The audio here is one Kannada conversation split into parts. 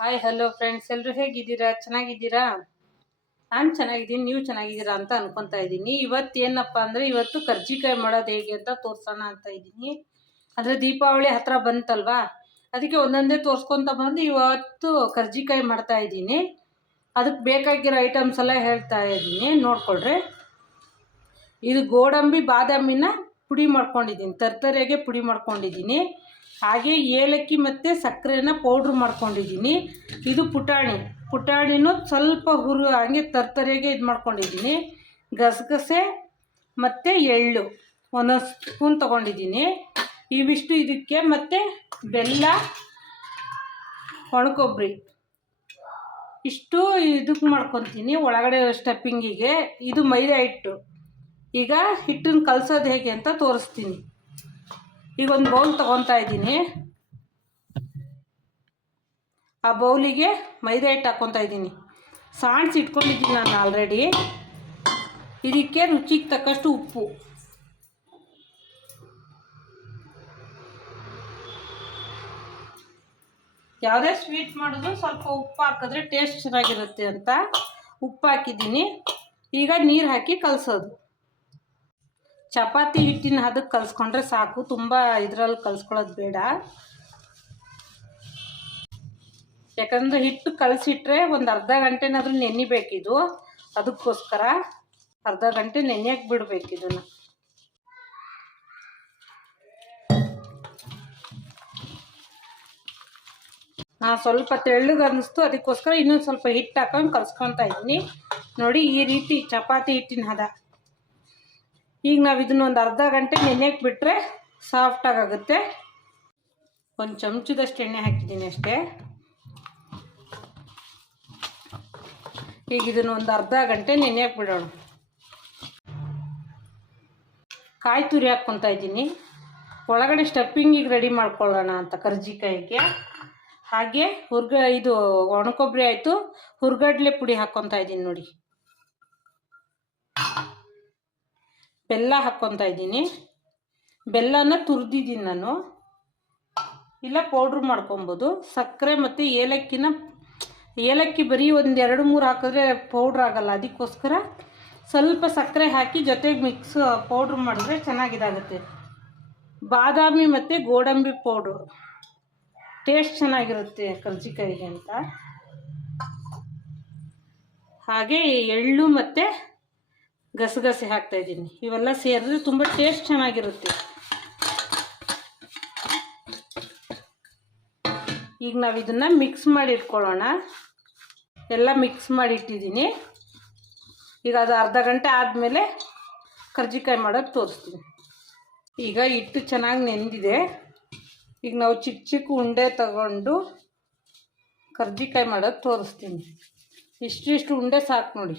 ಹಾಯ್ ಹಲೋ ಫ್ರೆಂಡ್ಸ್ ಎಲ್ಲರೂ ಹೇಗಿದ್ದೀರಾ? ಚೆನ್ನಾಗಿದ್ದೀರಾ? ನಾನು ಚೆನ್ನಾಗಿದ್ದೀನಿ. ನೀವು ಚೆನ್ನಾಗಿದ್ದೀರಾ ಅಂತ ಅನ್ಕೊತಾ ಇದ್ದೀನಿ. ಇವತ್ತು ಏನಪ್ಪ ಅಂದರೆ, ಇವತ್ತು ಕರ್ಜಿಕಾಯಿ ಮಾಡೋದು ಹೇಗೆ ಅಂತ ತೋರ್ಸೋಣ ಅಂತ ಇದ್ದೀನಿ. ಅಂದರೆ ದೀಪಾವಳಿ ಹತ್ರ ಬಂತಲ್ವಾ? ಅದಕ್ಕೆ ಒಂದೊಂದೇ ತೋರಿಸ್ಕೊತ ಬಂದು ಇವತ್ತು ಕರ್ಜಿಕಾಯಿ ಮಾಡ್ತಾ ಇದ್ದೀನಿ. ಅದಕ್ಕೆ ಬೇಕಾಗಿರೋ ಐಟಮ್ಸ್ ಎಲ್ಲ ಹೇಳ್ತಾ ಇದ್ದೀನಿ. ನೋಡ್ಕೊಳ್ರಿ. ಇದು ಗೋಡಂಬಿ, ಬಾದಾಮಿನ ಪುಡಿ ಮಾಡ್ಕೊಂಡಿದ್ದೀನಿ. ತರ್ತರಿಯಾಗೆ ಪುಡಿ ಮಾಡ್ಕೊಂಡಿದ್ದೀನಿ. ಹಾಗೆ ಏಲಕ್ಕಿ ಮತ್ತು ಸಕ್ಕರೆನ ಪೌಡ್ರ್ ಮಾಡ್ಕೊಂಡಿದ್ದೀನಿ. ಇದು ಪುಟಾಣಿ. ಪುಟಾಣಿನೂ ಸ್ವಲ್ಪ ಹುರು ಹಾಗೆ ತರ್ತರಿಯಾಗೆ ಇದು ಮಾಡ್ಕೊಂಡಿದ್ದೀನಿ. ಗಸಗಸೆ ಮತ್ತು ಎಳ್ಳು ಒಂದೊಂದು ಸ್ಪೂನ್ ತೊಗೊಂಡಿದ್ದೀನಿ. ಇವಿಷ್ಟು ಇದಕ್ಕೆ ಮತ್ತು ಬೆಲ್ಲ, ಒಣಕೊಬ್ಬರಿ. ಇಷ್ಟು ಇದಕ್ಕೆ ಮಾಡ್ಕೊತೀನಿ ಒಳಗಡೆ ಸ್ಟಫಿಂಗಿಗೆ ಇದು ಮೈದಾ ಹಿಟ್ಟು. ಈಗ ಹಿಟ್ಟನ್ನು ಕಲಸೋದು ಹೇಗೆ ಅಂತ ತೋರಿಸ್ತೀನಿ. ಈಗ ಒಂದು ಬೌಲ್ ತಗೊತಾ ಇದ್ದೀನಿ. ಆ ಬೌಲಿಗೆ ಮೈದಾ ಹಿಟ್ಟು ಹಾಕ್ಕೊತಾ ಇದ್ದೀನಿ. ಸಾಣಿಸಿ ಇಟ್ಕೊಂಡಿದ್ದೀನಿ ನಾನು ಆಲ್ರೆಡಿ ಇದಕ್ಕೆ ರುಚಿಗೆ ತಕ್ಕಷ್ಟು ಉಪ್ಪು. ಯಾವುದೇ ಸ್ವೀಟ್ ಮಾಡಿದ್ರು ಸ್ವಲ್ಪ ಉಪ್ಪು ಹಾಕಿದ್ರೆ ಟೇಸ್ಟ್ ಚೆನ್ನಾಗಿರುತ್ತೆ ಅಂತ ಉಪ್ಪು ಹಾಕಿದ್ದೀನಿ. ಈಗ ನೀರು ಹಾಕಿ ಕಲಸೋದು. ಚಪಾತಿ ಹಿಟ್ಟಿನ ಹದಕ್ಕೆ ಕಲಿಸ್ಕೊಂಡ್ರೆ ಸಾಕು. ತುಂಬ ಇದರಲ್ಲಿ ಕಲಿಸ್ಕೊಳ್ಳೋದು ಬೇಡ. ಯಾಕಂದರೆ ಹಿಟ್ಟು ಕಲಸಿಟ್ರೆ ಒಂದು ಅರ್ಧ ಗಂಟೆನಾದ್ರೂ ನೆನಿಬೇಕಿದು ಅದಕ್ಕೋಸ್ಕರ ಅರ್ಧ ಗಂಟೆ ನೆನೆಯಕ್ಕೆ ಬಿಡಬೇಕಿದನ್ನು ನಾನು ಹಾಂ ಸ್ವಲ್ಪ ತೆಳ್ಳಗೆ ಅನ್ನಿಸ್ತು ಅದಕ್ಕೋಸ್ಕರ ಇನ್ನೊಂದು ಸ್ವಲ್ಪ ಹಿಟ್ಟು ಹಾಕೊಂಡು ಕಲ್ಸ್ಕೊತಾ ಇದ್ದೀನಿ. ನೋಡಿ ಈ ರೀತಿ ಚಪಾತಿ ಹಿಟ್ಟಿನ ಹದ. ಈಗ ನಾವು ಇದನ್ನ ಒಂದು ಅರ್ಧ ಗಂಟೆ ನೆನೆಯಕ್ಕೆ ಬಿಟ್ಟರೆ ಸಾಫ್ಟಾಗಿ ಆಗುತ್ತೆ. ಒಂದು ಚಮಚದಷ್ಟು ಎಣ್ಣೆ ಹಾಕಿದ್ದೀನಿ ಅಷ್ಟೇ. ಈಗ ಇದನ್ನು ಒಂದು ಅರ್ಧ ಗಂಟೆ ನೆನೆಯಕ್ಕೆ ಬಿಡೋಣ. ಕಾಯಿ ತುರಿ ಹಾಕ್ಕೊತಾ ಇದ್ದೀನಿ. ಒಳಗಡೆ ಸ್ಟಫಿಂಗಿಗೆ ರೆಡಿ ಮಾಡ್ಕೊಳ್ಳೋಣ ಅಂತ ಕರ್ಜಿಕಾಯಿಗೆ. ಹಾಗೆ ಹುರ್ಗ ಇದು ಒಣಕೊಬ್ಬರಿ ಆಯಿತು. ಹುರ್ಗಡ್ಲೆ ಪುಡಿ ಹಾಕ್ಕೊತಾ ಇದ್ದೀನಿ ನೋಡಿ. ಬೆಲ್ಲ ಹಾಕ್ಕೊತಾ ಇದ್ದೀನಿ. ಬೆಲ್ಲನ ತುರಿದಿದ್ದೀನಿ ನಾನು. ಇಲ್ಲ ಪೌಡ್ರ್ ಮಾಡ್ಕೊಬೋದು. ಸಕ್ಕರೆ ಮತ್ತು ಏಲಕ್ಕಿನ, ಏಲಕ್ಕಿ ಬರೀ ಒಂದು ಎರಡು ಮೂರು ಹಾಕಿದ್ರೆ ಪೌಡ್ರ್ ಆಗಲ್ಲ. ಅದಕ್ಕೋಸ್ಕರ ಸ್ವಲ್ಪ ಸಕ್ಕರೆ ಹಾಕಿ ಜೊತೆಗೆ ಮಿಕ್ಸ್ ಪೌಡ್ರ್ ಮಾಡಿದ್ರೆ ಚೆನ್ನಾಗಿದಾಗುತ್ತೆ. ಬಾದಾಮಿ ಮತ್ತು ಗೋಡಂಬಿ ಪೌಡ್ರು ಟೇಸ್ಟ್ ಚೆನ್ನಾಗಿರುತ್ತೆ ಕರ್ಜಿಕಾಯಿಗೆ ಅಂತ. ಹಾಗೆ ಎಳ್ಳು ಮತ್ತು ಗಸಗಸೆ ಹಾಕ್ತಾ ಇದ್ದೀನಿ. ಇವೆಲ್ಲ ಸೇರಿದ್ರೆ ತುಂಬ ಟೇಸ್ಟ್ ಚೆನ್ನಾಗಿರುತ್ತೆ. ಈಗ ನಾವು ಇದನ್ನ ಮಿಕ್ಸ್ ಮಾಡಿ ಇಟ್ಕೊಳ್ಳೋಣ. ಎಲ್ಲ ಮಿಕ್ಸ್ ಮಾಡಿ ಇಟ್ಟಿದ್ದೀನಿ. ಈಗ ಅದು ಅರ್ಧ ಗಂಟೆ ಆದಮೇಲೆ ಕರ್ಜಿಕಾಯಿ ಮಾಡೋದು ತೋರಿಸ್ತೀನಿ. ಈಗ ಹಿಟ್ಟು ಚೆನ್ನಾಗಿ ನೆಂದಿದೆ. ಈಗ ನಾವು ಚಿಕ್ಕ ಚಿಕ್ಕ ಉಂಡೆ ತಗೊಂಡು ಕರ್ಜಿಕಾಯಿ ಮಾಡೋದು ತೋರಿಸ್ತೀನಿ. ಇಷ್ಟು ಇಷ್ಟು ಉಂಡೆ ಸಾಕು ನೋಡಿ.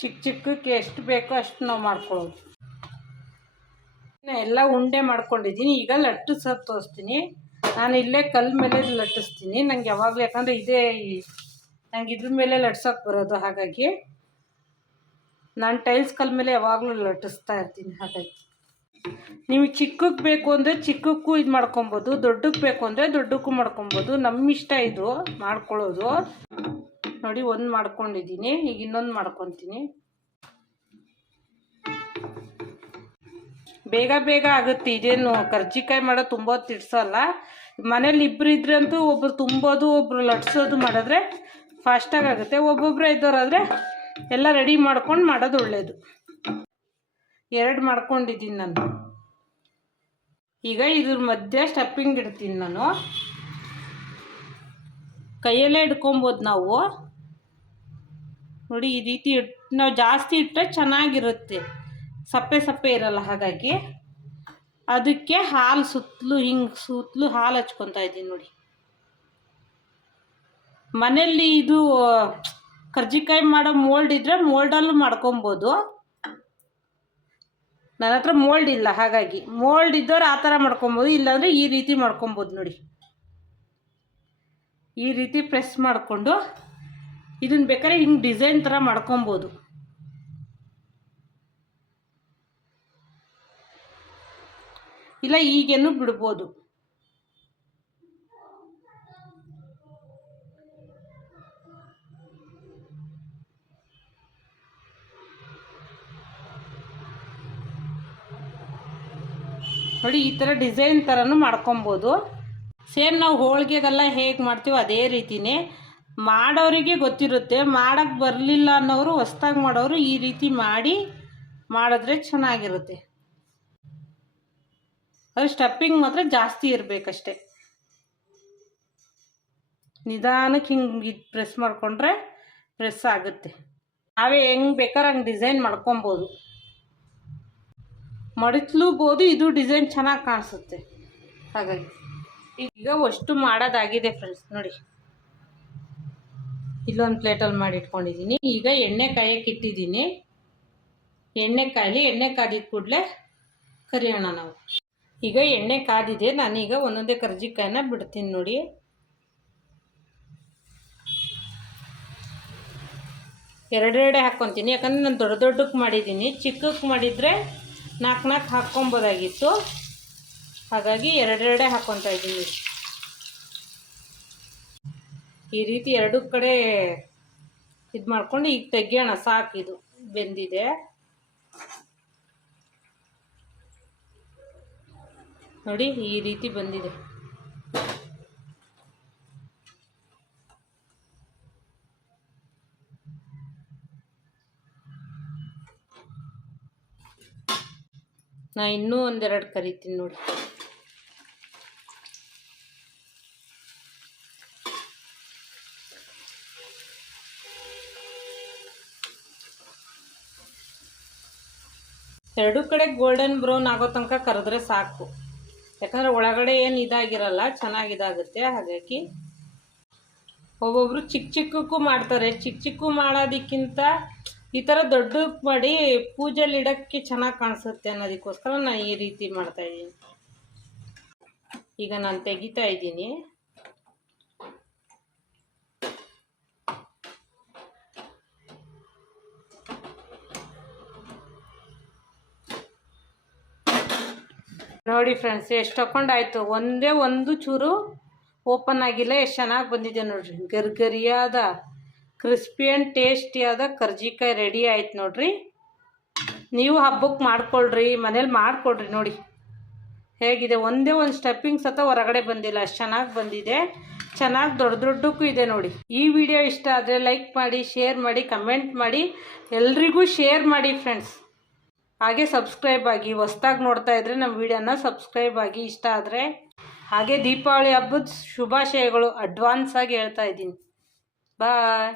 ಚಿಕ್ಕ ಚಿಕ್ಕಕ್ಕೆ ಎಷ್ಟು ಬೇಕೋ ಅಷ್ಟು ನಾವು ಮಾಡ್ಕೊಳ್ಳೋದು. ಎಲ್ಲ ಉಂಡೆ ಮಾಡ್ಕೊಂಡಿದ್ದೀನಿ. ಈಗ ಲಟ್ಟಿಸೋದು ತೋರಿಸ್ತೀನಿ. ನಾನು ಇಲ್ಲೇ ಕಲ್ಲು ಮೇಲೆ ಲಟ್ಟಿಸ್ತೀನಿ. ನಂಗೆ ಯಾವಾಗಲೂ ಯಾಕಂದರೆ ಇದೇ ನಂಗೆ ಇದ್ರ ಮೇಲೆ ಲಟ್ಸೋಕೆ ಬರೋದು ಹಾಗಾಗಿ. ನಾನು ಟೈಲ್ಸ್ ಕಲ್ ಮೇಲೆ ಯಾವಾಗಲೂ ಲಟ್ಟಿಸ್ತಾ ಇರ್ತೀನಿ ಹಾಗಾಗಿ. ನೀವು ಚಿಕ್ಕಕ್ಕೆ ಬೇಕು ಅಂದರೆ ಚಿಕ್ಕಕ್ಕೂ ಇದು ಮಾಡ್ಕೊಬೋದು ದೊಡ್ಡಕ್ಕೆ ಬೇಕು ಅಂದರೆ ದೊಡ್ಡಕ್ಕೂ ಮಾಡ್ಕೊಬೋದು. ನಮ್ಮ ಇಷ್ಟ ಇದು ಮಾಡ್ಕೊಳ್ಳೋದು. ನೋಡಿ, ಒಂದು ಮಾಡ್ಕೊಂಡಿದ್ದೀನಿ. ಈಗ ಇನ್ನೊಂದು ಮಾಡ್ಕೊತೀನಿ. ಬೇಗ ಬೇಗ ಆಗುತ್ತೆ. ಇದೇನು ಕರ್ಜಿಕಾಯಿ ಮಾಡೋದು ತುಂಬ ತಿಡ್ಸೋಲ್ಲ ಮನೇಲಿ ಇಬ್ಬರು ಇದ್ರಂತೂ ಒಬ್ರು ತುಂಬೋದು, ಒಬ್ರು ಲಟ್ಸೋದು ಮಾಡಿದ್ರೆ ಫಾಸ್ಟಾಗಿ ಆಗುತ್ತೆ. ಒಬ್ಬೊಬ್ಬರೇ ಇದ್ದವರಾದರೆ ಎಲ್ಲ ರೆಡಿ ಮಾಡ್ಕೊಂಡು ಮಾಡೋದು ಒಳ್ಳೆಯದು ಎರಡು ಮಾಡ್ಕೊಂಡಿದ್ದೀನಿ ನಾನು. ಈಗ ಇದ್ರ ಮಧ್ಯೆ ಸ್ಟಪ್ಪಿಂಗ್ ಇಡ್ತೀನಿ ನಾನು. ಕೈಯಲ್ಲೇ ಇಟ್ಕೊಬೋದು ನಾವು. ನೋಡಿ, ಈ ರೀತಿ ಇಟ್ಟು ನಾವು ಜಾಸ್ತಿ ಇಟ್ಟರೆ ಚೆನ್ನಾಗಿರುತ್ತೆ. ಸಪ್ಪೆ ಸಪ್ಪೆ ಇರಲ್ಲ, ಹಾಗಾಗಿ. ಅದಕ್ಕೆ ಹಾಲು ಸುತ್ತಲೂ, ಹಿಂಗೆ ಸುತ್ತಲೂ ಹಾಲು ಹಚ್ಕೊತಾ ಇದ್ದೀನಿ ನೋಡಿ. ಮನೆಯಲ್ಲಿ ಇದು, ಕರ್ಜಿಕಾಯಿ ಮಾಡೋ ಮೋಲ್ಡ್ ಇದ್ದರೆ ಮೋಲ್ಡಲ್ಲೂ ಮಾಡ್ಕೊಬೋದು. ನನ್ನ ಹತ್ರ ಮೋಲ್ಡ್ ಇಲ್ಲ, ಹಾಗಾಗಿ. ಮೋಲ್ಡ್ ಇದ್ದವ್ರು ಆ ಥರ ಮಾಡ್ಕೊಬೋದು, ಇಲ್ಲಾಂದರೆ ಈ ರೀತಿ ಮಾಡ್ಕೊಬೋದು ನೋಡಿ. ಈ ರೀತಿ ಪ್ರೆಸ್ ಮಾಡಿಕೊಂಡು ಇದನ್ನು ಬೇಕಾದ್ರೆ ಹಿಂಗೆ ಡಿಸೈನ್ ಥರ ಮಾಡ್ಕೊಬೋದು. ಇಲ್ಲ ಈಗೇನು ಬಿಡ್ಬೋದು. ನೋಡಿ, ಈ ಥರ ಡಿಸೈನ್ ಥರನೂ ಮಾಡ್ಕೊಬೋದು. ಸೇಮ್ ನಾವು ಹೋಳಿಗೆಗೆಲ್ಲ ಹೇಗೆ ಮಾಡ್ತೀವೋ ಅದೇ ರೀತಿನೇ ಮಾಡೋರಿಗೆ ಗೊತ್ತಿರುತ್ತೆ ಮಾಡೋಕ್ಕೆ ಬರಲಿಲ್ಲ ಅನ್ನೋರು ಹೊಸ್ದಾಗಿ ಮಾಡೋರು ಈ ರೀತಿ ಮಾಡಿ ಮಾಡಿದ್ರೆ ಚೆನ್ನಾಗಿರುತ್ತೆ. ಅದು ಸ್ಟಪ್ಪಿಂಗ್ ಮಾತ್ರ ಜಾಸ್ತಿ ಇರಬೇಕಷ್ಟೆ. ನಿಧಾನಕ್ಕೆ ಹಿಂಗೆ ಪ್ರೆಸ್ ಮಾಡಿಕೊಂಡ್ರೆ ಪ್ರೆಸ್ ಆಗುತ್ತೆ. ನಾವೇ ಹೆಂಗೆ ಬೇಕಾದ್ರೆ ಹಂಗೆ ಡಿಸೈನ್ ಮಾಡ್ಕೊಬೋದು. ಮಡಚ್ಲೂಬೋದು ಇದು ಡಿಸೈನ್ ಚೆನ್ನಾಗಿ ಕಾಣಿಸುತ್ತೆ. ಹಾಗಾಗಿ ಈಗ ಅಷ್ಟು ಮಾಡೋದಾಗಿದೆ ಫ್ರೆಂಡ್ಸ್, ನೋಡಿ. ಇಲ್ಲೊಂದು ಪ್ಲೇಟಲ್ಲಿ ಮಾಡಿ ಇಟ್ಕೊಂಡಿದ್ದೀನಿ ಈಗ ಎಣ್ಣೆ ಕಾಯಕ್ಕೆ ಇಟ್ಟಿದ್ದೀನಿ ಎಣ್ಣೆ ಕಾಯಲಿ ಎಣ್ಣೆ ಕಾದಿದ ಕೂಡಲೇ ಕರಿಯೋಣ ನಾವು. ಈಗ ಎಣ್ಣೆ ಕಾದಿದೆ, ನಾನೀಗ ಒಂದೊಂದೇ ಕರ್ಜಿಕಾಯನ್ನ ಬಿಡ್ತೀನಿ ನೋಡಿ. ಎರಡೆರಡೆ ಹಾಕ್ಕೊತೀನಿ. ಯಾಕಂದ್ರೆ ನಾನು ದೊಡ್ಡ ದೊಡ್ಡಕ್ಕೆ ಮಾಡಿದ್ದೀನಿ ಚಿಕ್ಕಕ್ಕೆ ಮಾಡಿದರೆ ನಾಲ್ಕು ನಾಲ್ಕು ಹಾಕ್ಕೊಬೋದಾಗಿತ್ತು. ಹಾಗಾಗಿ ಎರಡೆರಡೆ ಹಾಕ್ಕೊತಾ ಇದ್ದೀನಿ ಈ ರೀತಿ ಎರಡು ಕಡೆ ಇದು ಮಾಡ್ಕೊಂಡು ಈಗ ತೆಗಿಯೋಣ ಇದು ಬೆಂದಿದೆ. ನೋಡಿ, ಈ ರೀತಿ ಬಂದಿದೆ. ನಾ ಇನ್ನೂ ಒಂದೆರಡು ಕರಿತೀನಿ ನೋಡಿ. ಎರಡು ಕಡೆ ಗೋಲ್ಡನ್ ಬ್ರೌನ್ ಆಗೋ ತನಕ ಕರೆದ್ರೆ ಸಾಕು. ಯಾಕಂದರೆ ಒಳಗಡೆ ಏನು ಇದಾಗಿರಲ್ಲ ಚೆನ್ನಾಗಿ ಇದಾಗುತ್ತೆ ಹಾಗಾಗಿ ಒಬ್ಬೊಬ್ರು ಚಿಕ್ಕ ಚಿಕ್ಕಕ್ಕೂ ಮಾಡ್ತಾರೆ. ಚಿಕ್ಕ ಚಿಕ್ಕ ಮಾಡೋದಕ್ಕಿಂತ ಈ ಥರ ದೊಡ್ಡಕ್ಕೆ ಮಾಡಿ ಪೂಜೆಲಿ ಇಡೋಕ್ಕೆ ಚೆನ್ನಾಗಿ ಕಾಣಿಸುತ್ತೆ ಅನ್ನೋದಕ್ಕೋಸ್ಕರ ನಾನು ಈ ರೀತಿ ಮಾಡ್ತಾ ಇದ್ದೀನಿ. ಈಗ ನಾನು ತೆಗಿತಾ ಇದ್ದೀನಿ. ನೋಡಿ ಫ್ರೆಂಡ್ಸ್ ಎಷ್ಟು ತಗೊಂಡಾಯ್ತು ಒಂದೇ ಒಂದು ಚೂರು ಓಪನ್ ಆಗಿಲ್ಲ, ಎಷ್ಟು ಚೆನ್ನಾಗಿ ಬಂದಿದೆ ನೋಡ್ರಿ. ಗರ್ಗರಿಯಾದ ಕ್ರಿಸ್ಪಿ ಆ್ಯಂಡ್ ಟೇಸ್ಟಿಯಾದ ಕರ್ಜಿಕಾಯಿ ರೆಡಿ ಆಯ್ತು ನೋಡ್ರಿ. ನೀವು ಹಬ್ಬಕ್ಕೆ ಮಾಡ್ಕೊಳ್ರಿ, ಮನೇಲಿ ಮಾಡಿಕೊಡ್ರಿ ನೋಡಿ. ಹೇಗಿದೆ? ಒಂದೇ ಒಂದು ಸ್ಟೆಪ್ಪಿಂಗ್ ಸತ ಹೊರಗಡೆ ಬಂದಿಲ್ಲ, ಅಷ್ಟು ಚೆನ್ನಾಗಿ ಬಂದಿದೆ. ಚೆನ್ನಾಗಿ ದೊಡ್ಡ ದೊಡ್ಡಕ್ಕೂ ಇದೆ ನೋಡಿ. ಈ ವಿಡಿಯೋ ಇಷ್ಟ ಆದರೆ ಲೈಕ್ ಮಾಡಿ ಶೇರ್ ಮಾಡಿ ಕಮೆಂಟ್ ಮಾಡಿ. ಎಲ್ರಿಗೂ ಶೇರ್ ಮಾಡಿ ಫ್ರೆಂಡ್ಸ್ ಹಾಗೆ ಸಬ್ಸ್ಕ್ರೈಬ್ ಆಗಿ, ಹೊಸ್ದಾಗಿ ನೋಡ್ತಾ ಇದ್ರೆ ನಮ್ಮ ವಿಡಿಯೋನ ಸಬ್ಸ್ಕ್ರೈಬ್ ಆಗಿ, ಇಷ್ಟ ಆದರೆ. ಹಾಗೆ ದೀಪಾವಳಿ ಹಬ್ಬದ ಶುಭಾಶಯಗಳು ಅಡ್ವಾನ್ಸ್ ಆಗಿ ಹೇಳ್ತಾ ಇದ್ದೀನಿ. ಬಾಯ್